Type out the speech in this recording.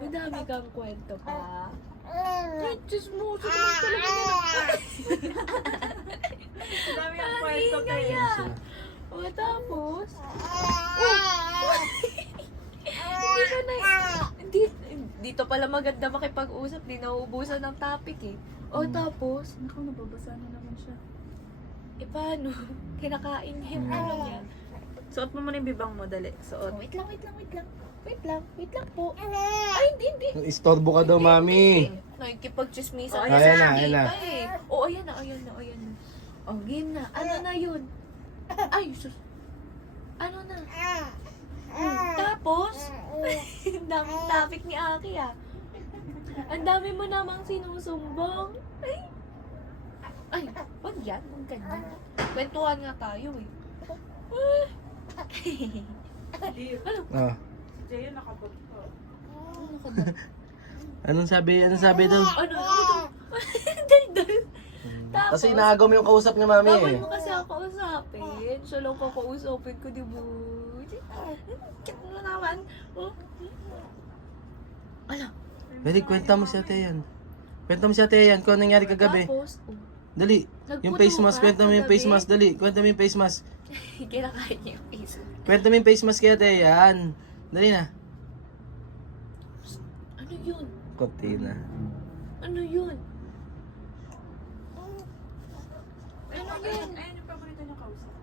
Madami kang kwento pa. Ay, Diyos mo, sa naman talaga niya. Dami ang kwento Ang kayo. ingay ah. O tapos, hindi ka na, hindi, dito pala maganda makipag-usap, di nauubusan ng topic eh. O tapos, Naku, nababasa na naman siya. eh paano? Kinakain niya yung ano niya. Suot mo muna yung bibang mo, dali. Suot. Oh, wait lang po. Ay, hindi. Istorbo ka daw, mami. Nakikipag-chismisan Oh, ka ayan sa na, ayan na. kita eh. Oh, ayan na. Oh, game na. Ano na yun? Ay, sus. Ano na? Tapos, ang daming topic ni Aki ah. Ang dami mo namang sinusumbong. Ay, wag yan. Wag ganyan. Kwentuhan nga tayo eh. Ano? Oh. Jay, nakabot ko. Ano ka ba? Anong sabi daw? Ano? Dal. Tapos, Kasi inaagaw mo yung kausap niya, mami bawal eh. mo kasi ako kausapin. Siya lang kakausapin ko, di ba? Cute mo naman. Oh. Ala. Pwede, kwenta mo si ate yan. Kwenta mo si ate yan kung anong nangyari kagabi. Tapos, oh, Dali. Yung face mask, kwenta mo yung face mask. Dali, kwenta mo yung face mask. kinakain niya yung face. Kwenta mo yung face mask kay ate yan. Dali na. Ano yun? Konti na. Ano yun? Ano yun? Ayun yung paborito niya kausap.